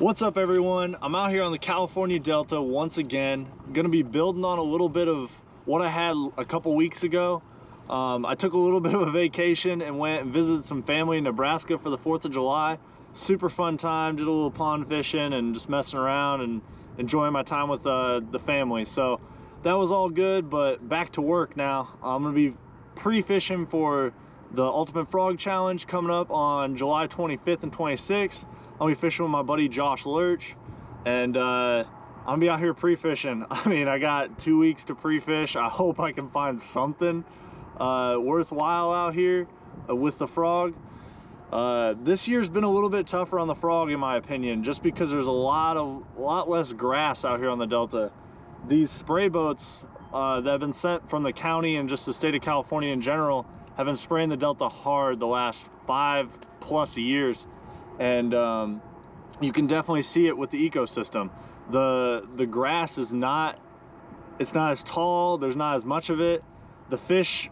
What's up, everyone? I'm out here on the California Delta once again. I'm gonna be building on a little bit of what I had a couple weeks ago. I took a little bit of a vacation and went and visited some family in Nebraska for the 4th of July. Super fun time, did a little pond fishing and just messing around and enjoying my time with the family. So that was all good, but back to work now. I'm gonna be pre-fishing for the Ultimate Frog Challenge coming up on July 25th and 26th. I'll be fishing with my buddy Josh Lurch, and I'm gonna be out here pre-fishing. I mean, I got 2 weeks to pre-fish. I hope I can find something worthwhile out here with the frog. This year's been a little bit tougher on the frog, in my opinion, just because there's a lot less grass out here on the Delta. These spray boats that have been sent from the county and just the state of California in general have been spraying the Delta hard the last 5+ years. And you can definitely see it with the ecosystem. The grass is not, it's not as tall, there's not as much of it. The fish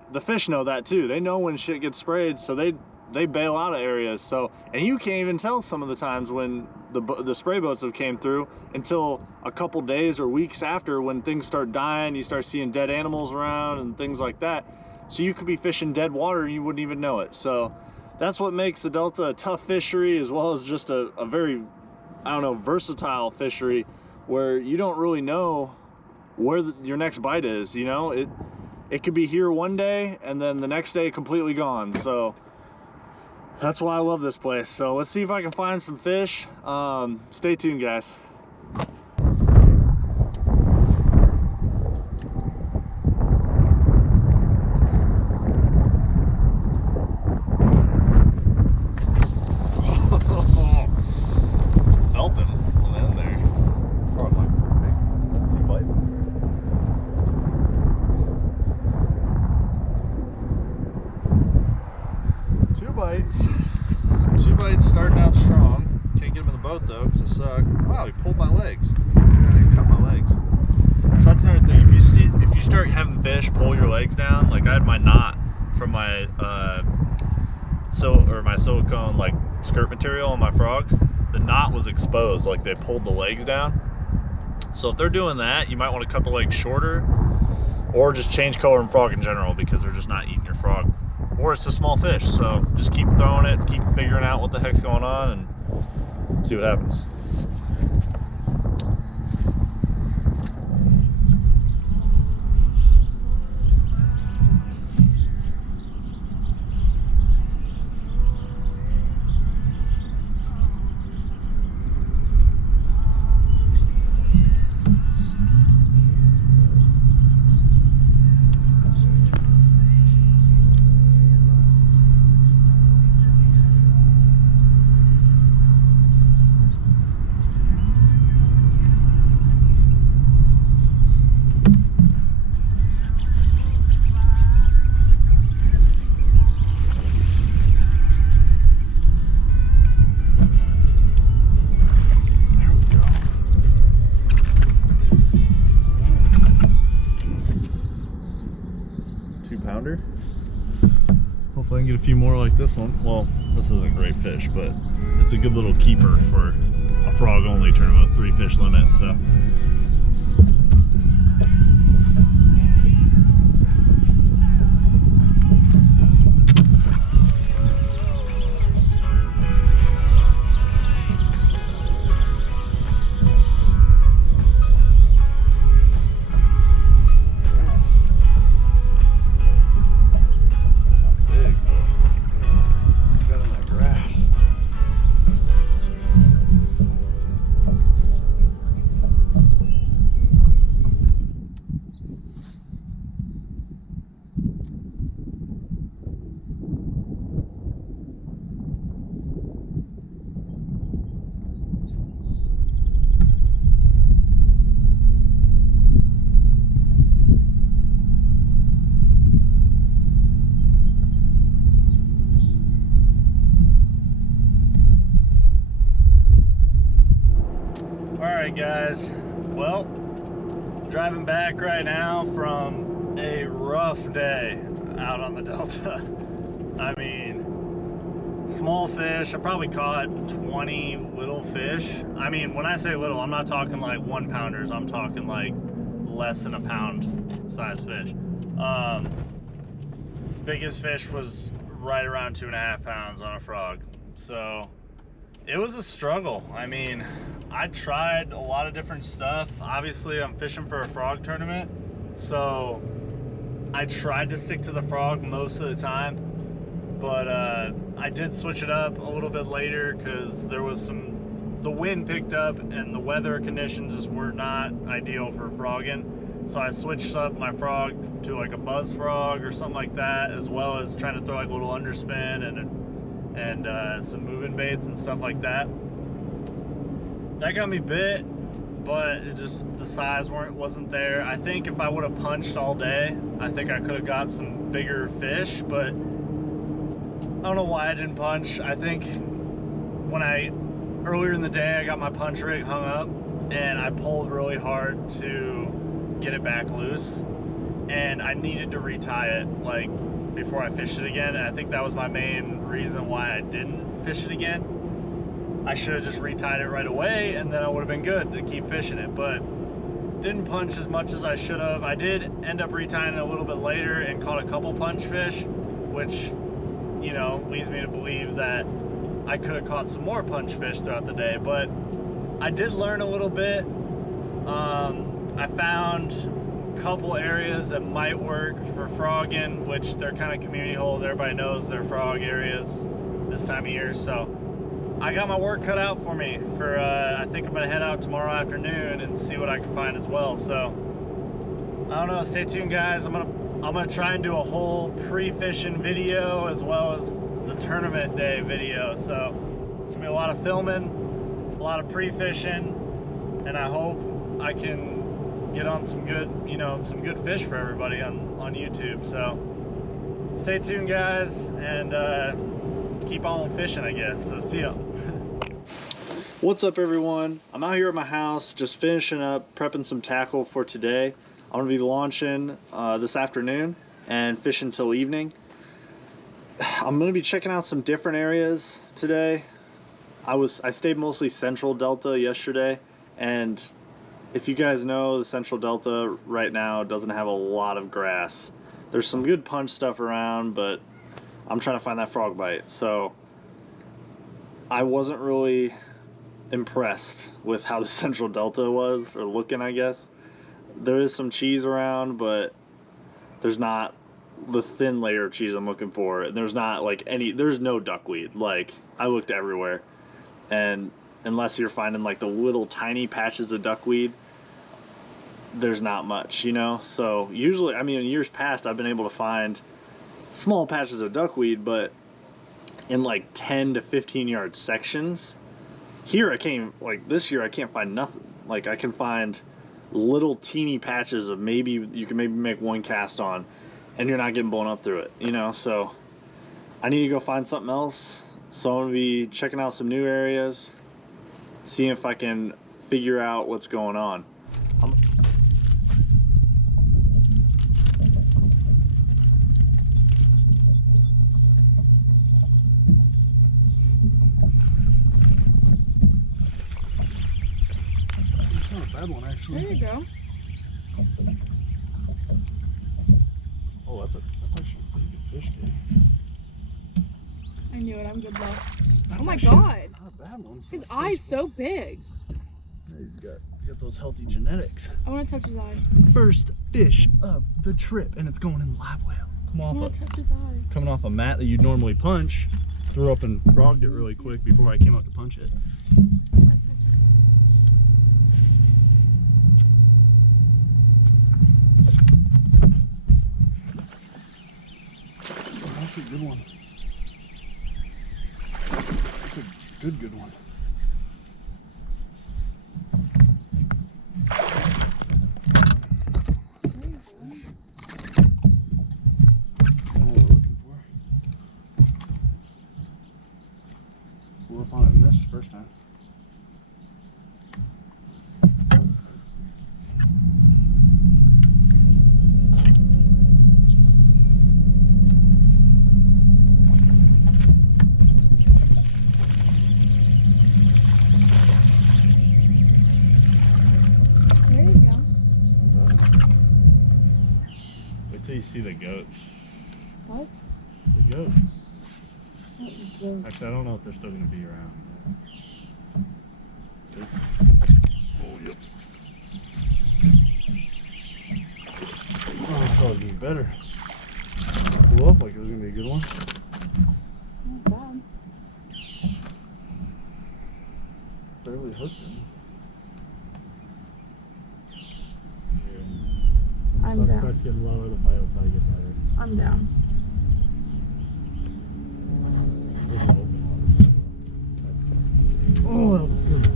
know that too. They know when shit gets sprayed, so they bail out of areas. So, and you can't even tell some of the times when the spray boats have came through until a couple days or weeks after, when things start dying, you start seeing dead animals around and things like that. So you could be fishing dead water and you wouldn't even know it. So that's what makes the Delta a tough fishery, as well as just a very, I don't know, versatile fishery, where you don't really know where your next bite is. You know, it could be here one day and then the next day completely gone. So that's why I love this place. So let's see if I can find some fish. Stay tuned, guys. Two bites starting out strong. Can't get him in the boat though because it sucked. Wow, he pulled my legs. He didn't cut my legs. So that's another thing. If you start having fish pull your legs down, like I had my knot from my my silicone like skirt material on my frog, the knot was exposed. Like they pulled the legs down. So if they're doing that, you might want to cut the legs shorter, or just change color in frog in general, because they're just not eating your frog. Or it's a small fish, so just keep throwing it, keep figuring out what the heck's going on, and see what happens. Pounder. Hopefully I can get a few more like this one. Well, this isn't a great fish, but it's a good little keeper for a frog only tournament with 3 fish limit. So Alright guys, well, driving back right now from a rough day out on the Delta. I mean, small fish, I probably caught 20 little fish. I mean, when I say little, I'm not talking like 1 pounders. I'm talking like less than a pound size fish. Biggest fish was right around 2.5 pounds on a frog. So it was a struggle. I mean, I tried a lot of different stuff. Obviously, I'm fishing for a frog tournament, so I tried to stick to the frog most of the time, but I did switch it up a little bit later because there was the wind picked up and the weather conditions just were not ideal for frogging. So I switched up my frog to like a buzz frog or something like that, as well as trying to throw like a little underspin and some moving baits and stuff like that. That got me bit, but it just, the size wasn't there. I think if I would have punched all day, I think I could have got some bigger fish, but I don't know why I didn't punch. I think earlier in the day, I got my punch rig hung up and I pulled really hard to get it back loose, and I needed to retie it like before I fished it again. And I think that was my main reason why I didn't fish it again. I should have just retied it right away and then I would have been good to keep fishing it, but didn't punch as much as I should have. I did end up retying it a little bit later and caught a couple punch fish, which, you know, leads me to believe that I could have caught some more punch fish throughout the day. But I did learn a little bit. I found a couple areas that might work for frogging, which they're kind of community holes. Everybody knows they're frog areas this time of year. So I got my work cut out for me for, I think I'm gonna head out tomorrow afternoon and see what I can find as well. So I don't know, stay tuned guys. I'm gonna try and do a whole pre-fishing video as well as the tournament day video. So it's gonna be a lot of filming, a lot of pre-fishing, and I hope I can get on some good, you know, some good fish for everybody on YouTube. So stay tuned guys, and keep on fishing, I guess. So see ya. What's up everyone? I'm out here at my house just finishing up prepping some tackle for today. I'm gonna be launching this afternoon and fishing till evening. I'm gonna be checking out some different areas today. I stayed mostly Central Delta yesterday, and if you guys know, the Central Delta right now doesn't have a lot of grass. There's some good punch stuff around, but I'm trying to find that frog bite. So I wasn't really impressed with how the Central Delta was, or looking, I guess. There is some cheese around, but there's not the thin layer of cheese I'm looking for. And there's not like there's no duckweed. Like, I looked everywhere, and unless you're finding like the little tiny patches of duckweed, there's not much, you know. So usually, I mean, in years past I've been able to find small patches of duckweed, but in like 10 to 15 yard sections. Here I can't, like this year I can't find nothing. Like, I can find little teeny patches of maybe you can maybe make one cast on, and you're not getting blown up through it, you know. So I need to go find something else. So I'm gonna be checking out some new areas, seeing if I can figure out what's going on. It's not a bad one, actually. There you go. Oh, that's actually a pretty good fish, dude. I knew it. I'm good though. That's Oh my actually god. not a bad one. His eye's so big. Yeah, he's got those healthy genetics. I want to touch his eye. First fish of the trip, and it's going in the live well. I want to touch his eye. Coming off a mat that you'd normally punch. Threw up and frogged it really quick before I came out to punch it. Oh, that's a good one. That's a good one. We're up on it and missed the first time. Until you see the goats. What? The goats. What is this? Actually, I don't know if they're still going to be around. Oh, yep. Oh, I thought it would be better. Blew up like it was going to be a good one. Not bad. Barely hurt them. I'm down. Start getting lower, the fight will probably get better. I'm down. Oh, that was good.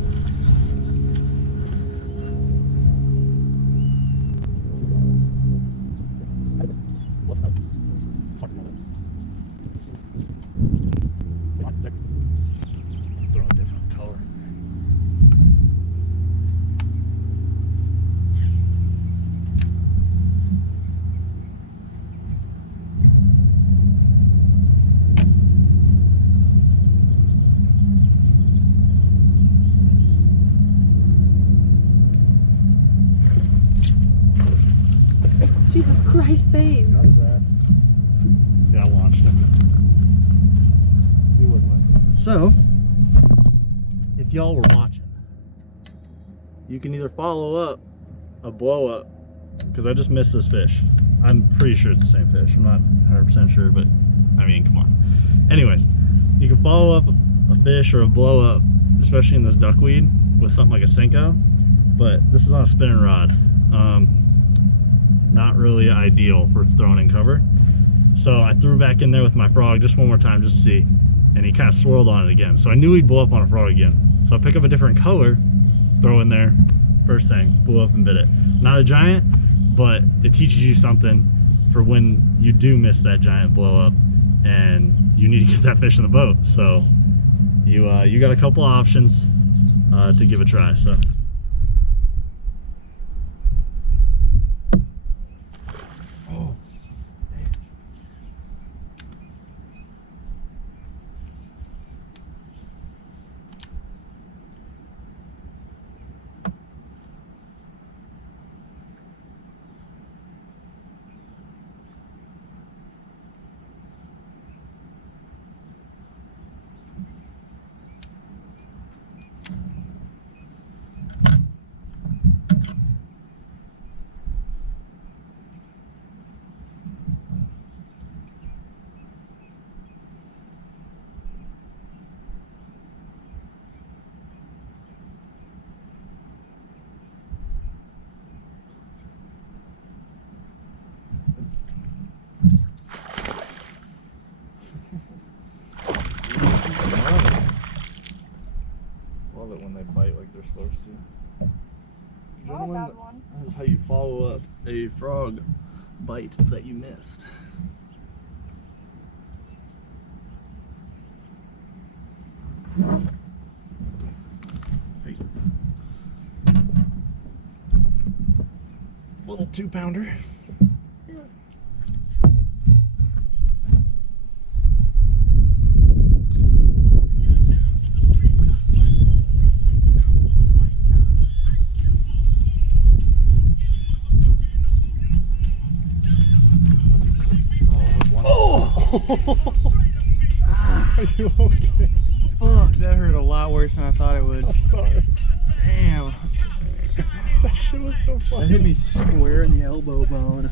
Throw a different color. Jesus Christ, babe. Got his ass. Yeah, I launched him. He wasn't like that. So, if y'all were watching, you can either follow up a blow up, because I just missed this fish. I'm pretty sure it's the same fish. I'm not 100% sure, but I mean, come on. Anyways, you can follow up a fish or a blow up, especially in this duckweed, with something like a Senko, but this is on a spinning rod. Not really ideal for throwing in cover. So I threw back in there with my frog just one more time, just to see, and he kind of swirled on it again. So I knew he'd blow up on a frog again. So I pick up a different color, throw in there, first thing, blew up and bit it. Not a giant, but it teaches you something for when you do miss that giant blow up and you need to get that fish in the boat. So you got a couple of options to give a try. So. Love it when they bite like they're supposed to. Gentlemen, that is how you follow up a frog bite that you missed. Hey. Little 2-pounder. Are you okay? Fuck, that hurt a lot worse than I thought it would. I'm sorry. Damn. That shit was so funny. That hit me square in the elbow bone.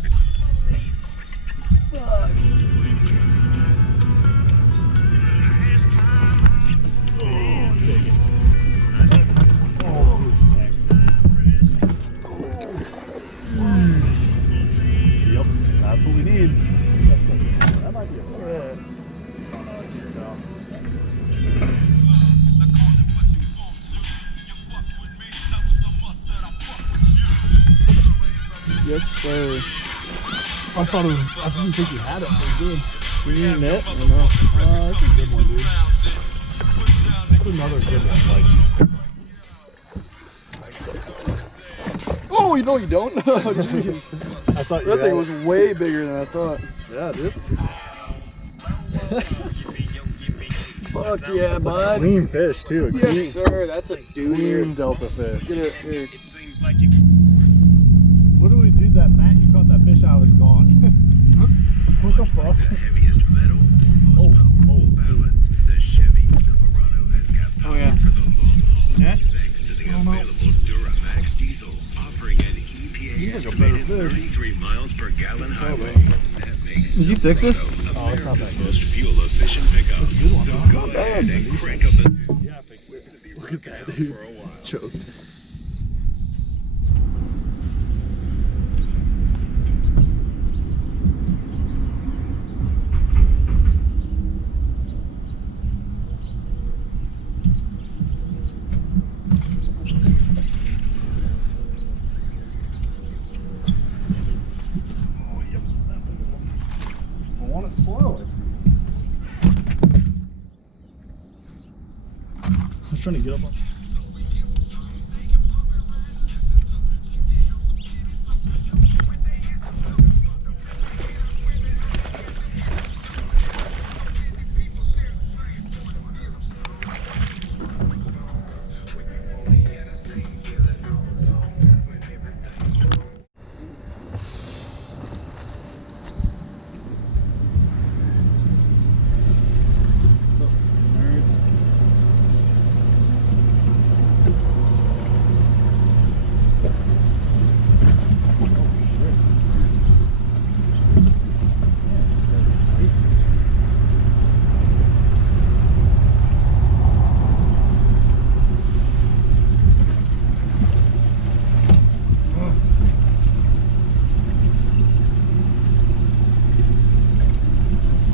Fuck. Yep, that's what we need. That might be a threat. Yes, sir. I thought it was, I didn't think you had it, but it was good. We need net or no? That's a good one, dude. That's another good one. Like, Oh, you know you don't. Oh, jeez. I thought you That had thing it. was way bigger than I thought. Yeah, it is too. Fuck yeah, bud. Clean fish too. Yes, sir. That's a dude here. Clean delta fish. Get it here. Literally, dude, that mat you caught that fish out is gone. What the fuck? Heaviest metal or most powerful balance. The Chevy Silverado has got power for the long haul. Net? Thanks to the available Duramax diesel, offering an EPA estimated 33 miles per gallon highway. That makes Did you fix this? Oh, it's not bad. America's most fuel-efficient pickup. So go ahead and crank up the... Yeah, fix it. Look at that, dude. For a while. Choked. Oh, yep. That's a good one. I want it slow. I was trying to get up on.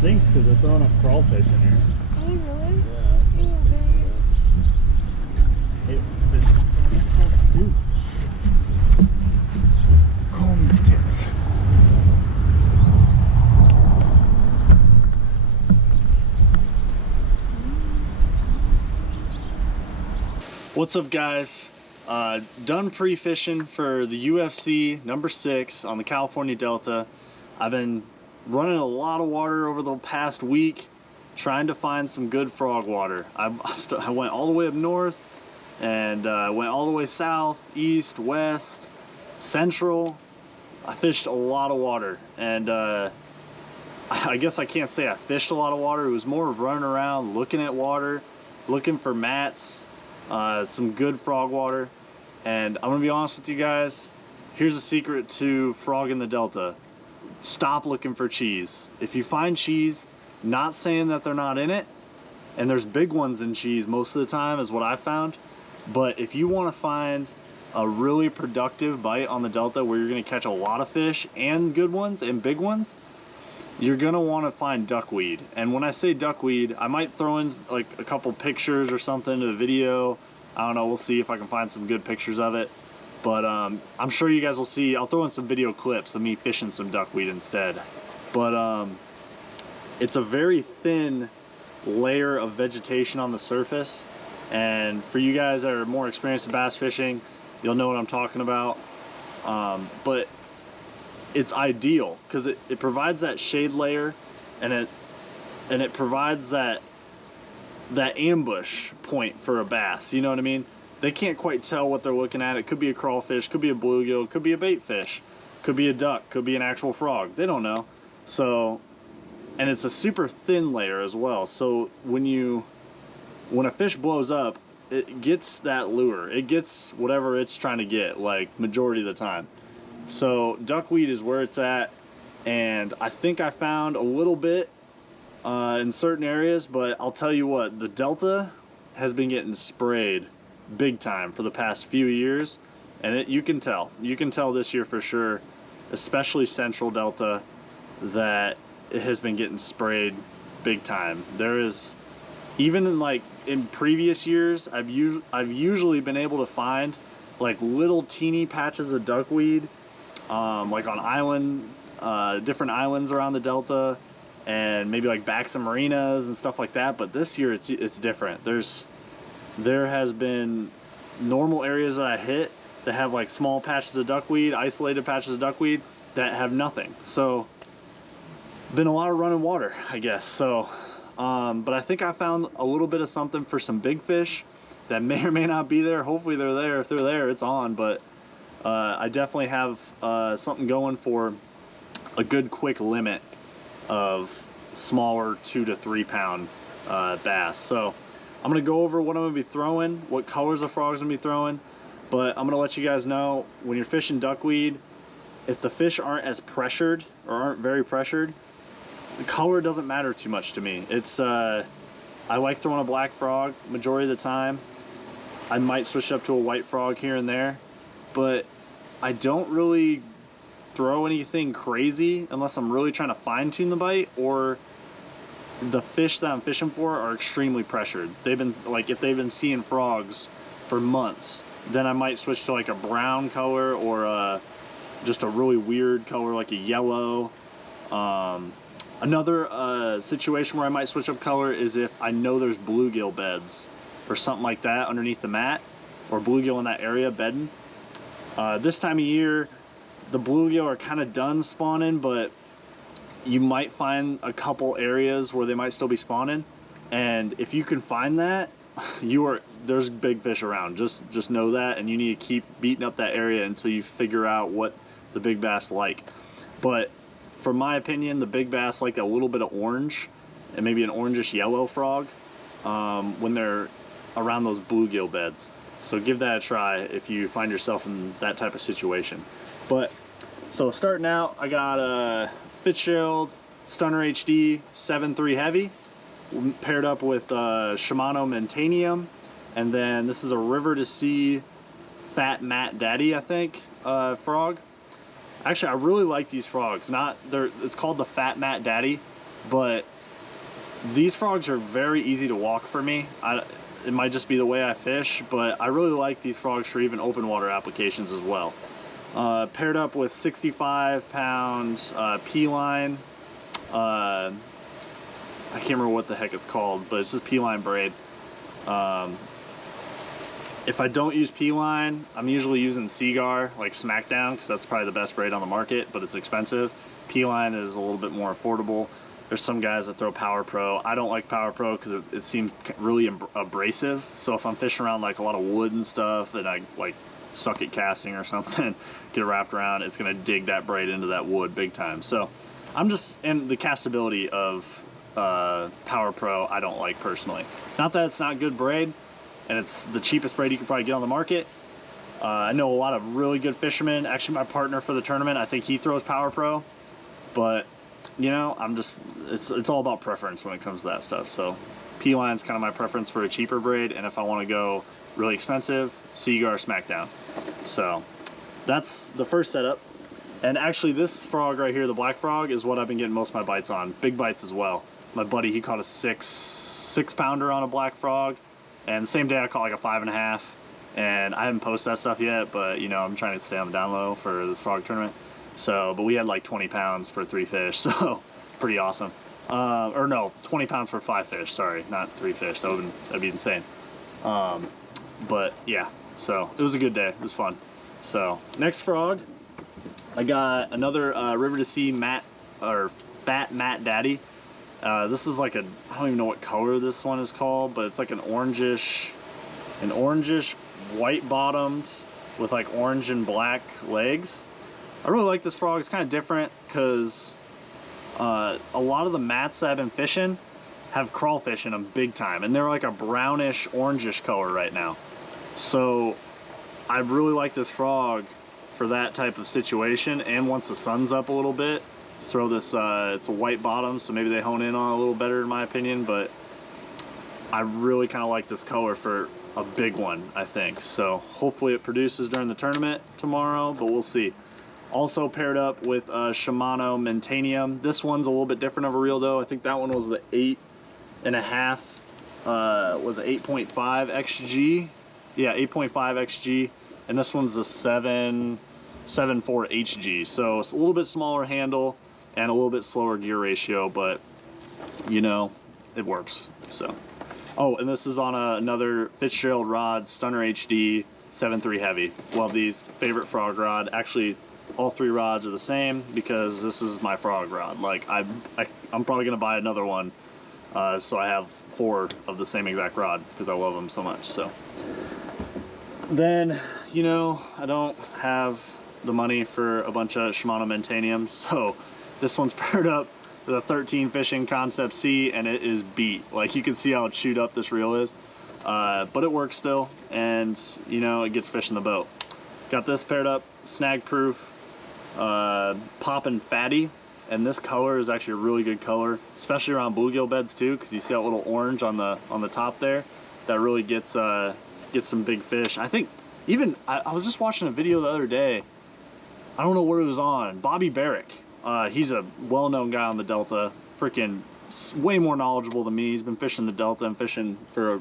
Stinks because they're throwing a crawfish in here. Oh, really? Yeah. Ew, babe. Hey, dude. Call me tits. What's up, guys? Done pre-fishing for the UFC number 6 on the California Delta. I've been running a lot of water over the past week trying to find some good frog water. I went all the way up north and went all the way south, east, west, central. I fished a lot of water, and I guess I can't say I fished a lot of water. It was more of running around looking at water, looking for mats, some good frog water. And I'm gonna be honest with you guys, here's a secret to frog in the Delta. Stop looking for cheese. If you find cheese, not saying that they're not in it, and there's big ones in cheese most of the time is what I found, but if you want to find a really productive bite on the Delta where you're going to catch a lot of fish and good ones and big ones, you're going to want to find duckweed. And when I say duckweed, I might throw in like a couple pictures or something to the video. I don't know, we'll see if I can find some good pictures of it. But I'm sure you guys will see. I'll throw in some video clips of me fishing some duckweed instead. But it's a very thin layer of vegetation on the surface. And for you guys that are more experienced in bass fishing, you'll know what I'm talking about. But it's ideal because it provides that shade layer, and it provides that ambush point for a bass. You know what I mean? They can't quite tell what they're looking at. It could be a crawfish, could be a bluegill, could be a bait fish, could be a duck, could be an actual frog. They don't know. So, and it's a super thin layer as well. So when a fish blows up, it gets that lure. It gets whatever it's trying to get, like majority of the time. So duckweed is where it's at, and I think I found a little bit in certain areas, but I'll tell you what, the Delta has been getting sprayed big time for the past few years, and you can tell this year for sure, especially Central Delta, that it has been getting sprayed big time. There is, even in previous years, I've usually been able to find like little teeny patches of duckweed, like on different islands around the Delta, and maybe like backs of marinas and stuff like that. But this year it's different. There has been normal areas that I hit that have like small patches of duckweed, isolated patches of duckweed that have nothing. So been a lot of running water, I guess. So but I think I found a little bit of something for some big fish that may or may not be there. Hopefully they're there. If they're there, it's on. But I definitely have something going for a good quick limit of smaller 2 to 3 pound bass. So I'm gonna go over what I'm gonna be throwing, what colors of frogs I'm gonna be throwing, but I'm gonna let you guys know, when you're fishing duckweed, if the fish aren't as pressured or aren't very pressured, the color doesn't matter too much to me. It's I like throwing a black frog majority of the time. I might switch up to a white frog here and there, but I don't really throw anything crazy unless I'm really trying to fine tune the bite, or the fish that I'm fishing for are extremely pressured. They've been, like, if they've been seeing frogs for months, then I might switch to like a brown color, or just a really weird color like a yellow. Another situation where I might switch up color is if I know there's bluegill beds or something like that underneath the mat, or bluegill in that area bedding. This time of year, the bluegill are kind of done spawning, but you might find a couple areas where they might still be spawning. And if you can find that, there's big fish around. Just know that, and you need to keep beating up that area until you figure out what the big bass like. But for my opinion, the big bass like a little bit of orange, and maybe an orangish yellow frog when they're around those bluegill beds. So give that a try if you find yourself in that type of situation. But so starting out, I got a Fitzgerald Stunner HD 7.3 heavy paired up with Shimano Mentanium, and then this is a River to Sea Fat Matt Daddy, I think, frog. Actually, I really like these frogs. It's called the Fat Matt Daddy, but these frogs are very easy to walk for me. It might just be the way I fish, but I really like these frogs for even open water applications as well. Paired up with 65 pounds P-line. I can't remember what the heck it's called, but it's just P-line braid. If I don't use P-line, I'm usually using Seagar, like Smackdown, because that's probably the best braid on the market, but it's expensive. P-line is a little bit more affordable. There's some guys that throw Power Pro. I don't like Power Pro because it seems really abrasive. So if I'm fishing around like a lot of wood and stuff, and I like suck at casting or something, get it wrapped around, it's gonna dig that braid into that wood big time. So and the castability of Power Pro I don't like personally. Not that it's not good braid, and it's the cheapest braid you can probably get on the market. I know a lot of really good fishermen. Actually, my partner for the tournament, I think he throws Power Pro, but you know, it's all about preference when it comes to that stuff. So P-line's kind of my preference for a cheaper braid, and if I want to go really expensive, Seagar Smackdown. So that's the first setup. And actually this frog right here, the black frog, is what I've been getting most of my bites on. Big bites as well. My buddy, he caught a six pounder on a black frog, and the same day I caught like a 5.5, and I haven't posted that stuff yet, but you know, I'm trying to stay on the down low for this frog tournament. So, but we had like 20 pounds for 3 fish, so pretty awesome. Or no, 20 pounds for 5 fish, sorry, not 3 fish, that'd be insane. But yeah, so it was a good day, it was fun. So, next frog, I got another River to Sea Fat Matt Daddy. This is like I don't even know what color this one is called, but it's like an orangish white bottomed with like orange and black legs. I really like this frog. It's kind of different because a lot of the mats that I've been fishing have crawfish in them big time, and they're like a brownish orangish color right now. So I really like this frog for that type of situation, and once the sun's up a little bit, throw this, it's a white bottom, so maybe they hone in on it a little better in my opinion, but I really kind of like this color for a big one, I think. So hopefully it produces during the tournament tomorrow, but we'll see. Also paired up with Shimano Mentanium. This one's a little bit different of a reel though. I think that one was the 8.5, was it 8.5 XG? Yeah, 8.5 XG. And this one's the 7.4 HG. So it's a little bit smaller handle and a little bit slower gear ratio, but you know, it works. So, oh, and this is on another Fitzgerald rod, Stunner HD 7.3 heavy. Love these, favorite frog rod. Actually, all 3 rods are the same because this is my frog rod. Like I'm probably gonna buy another one, so I have 4 of the same exact rod because I love them so much. So then, you know, I don't have the money for a bunch of Shimano Mentanium, so this one's paired up the 13 fishing Concept C, and it is beat. Like, you can see how chewed up this reel is, but it works still, and you know, it gets fish in the boat. Got this paired up, snag proof, poppin' fatty, and this color is actually a really good color, especially around bluegill beds too, because you see that little orange on the top there. That really gets some big fish. I think even I was just watching a video the other day. I don't know what it was on. Bobby Barrick. He's a well-known guy on the Delta. Freaking way more knowledgeable than me. He's been fishing the Delta and fishing for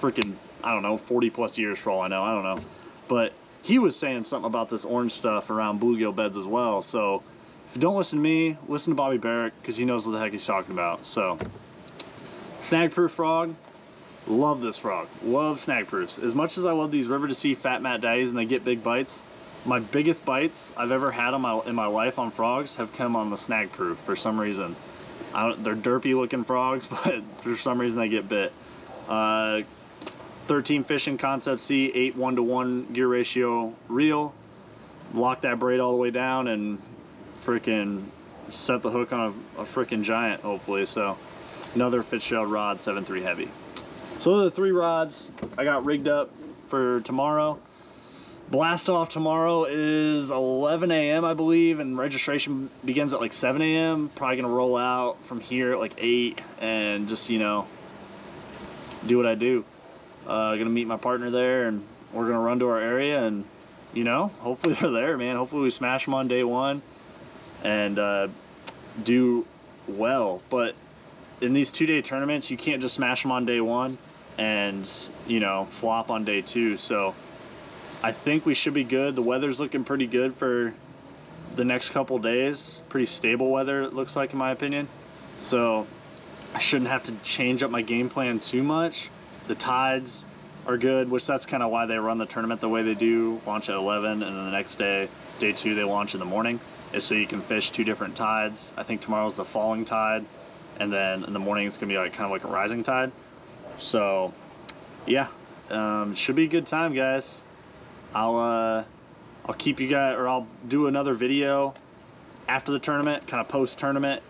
freaking, I don't know, 40 plus years for all I know. I don't know. But he was saying something about this orange stuff around bluegill beds as well. So if you don't listen to me, listen to Bobby Barrick, because he knows what the heck he's talking about. So snag proof frog. Love this frog. Love snag proofs. As much as I love these River to Sea Fat Mat Daddies and they get big bites, my biggest bites I've ever had in my life on frogs have come on the snag proof for some reason. They're derpy looking frogs, but for some reason they get bit. 13 fishing Concept C, 8 1-to-1 gear ratio reel. Lock that braid all the way down and freaking set the hook on a freaking giant, hopefully. So another Fitzgerald rod, 7.3 heavy. So those are the 3 rods I got rigged up for tomorrow. Blast off tomorrow is 11 a.m. I believe, and registration begins at like 7 a.m. Probably gonna roll out from here at like 8 and just, you know, do what I do. Gonna meet my partner there, and we're gonna run to our area, and you know, hopefully they're there, man. Hopefully we smash them on day 1 and do well. But in these 2-day tournaments, you can't just smash them on day 1 and, you know, flop on day 2. So I think we should be good. The weather's looking pretty good for the next couple days. Pretty stable weather, it looks like, in my opinion. So I shouldn't have to change up my game plan too much. The tides are good, which that's kind of why they run the tournament the way they do. Launch at 11, and then the next day, day 2, they launch in the morning. Is so you can fish 2 different tides. I think tomorrow's the falling tide, and then in the morning it's gonna be like kind of like a rising tide. So yeah, should be a good time, guys. I'll keep you guys, or I'll do another video after the tournament, kind of post tournament,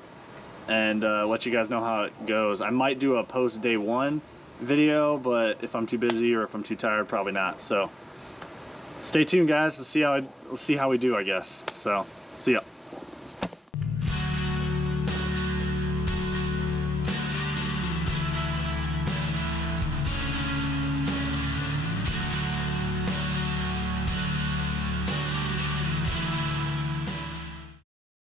and let you guys know how it goes. I might do a post day 1 video, but if I'm too busy or if I'm too tired, probably not. So stay tuned, guys, to see how we do, I guess. So see ya.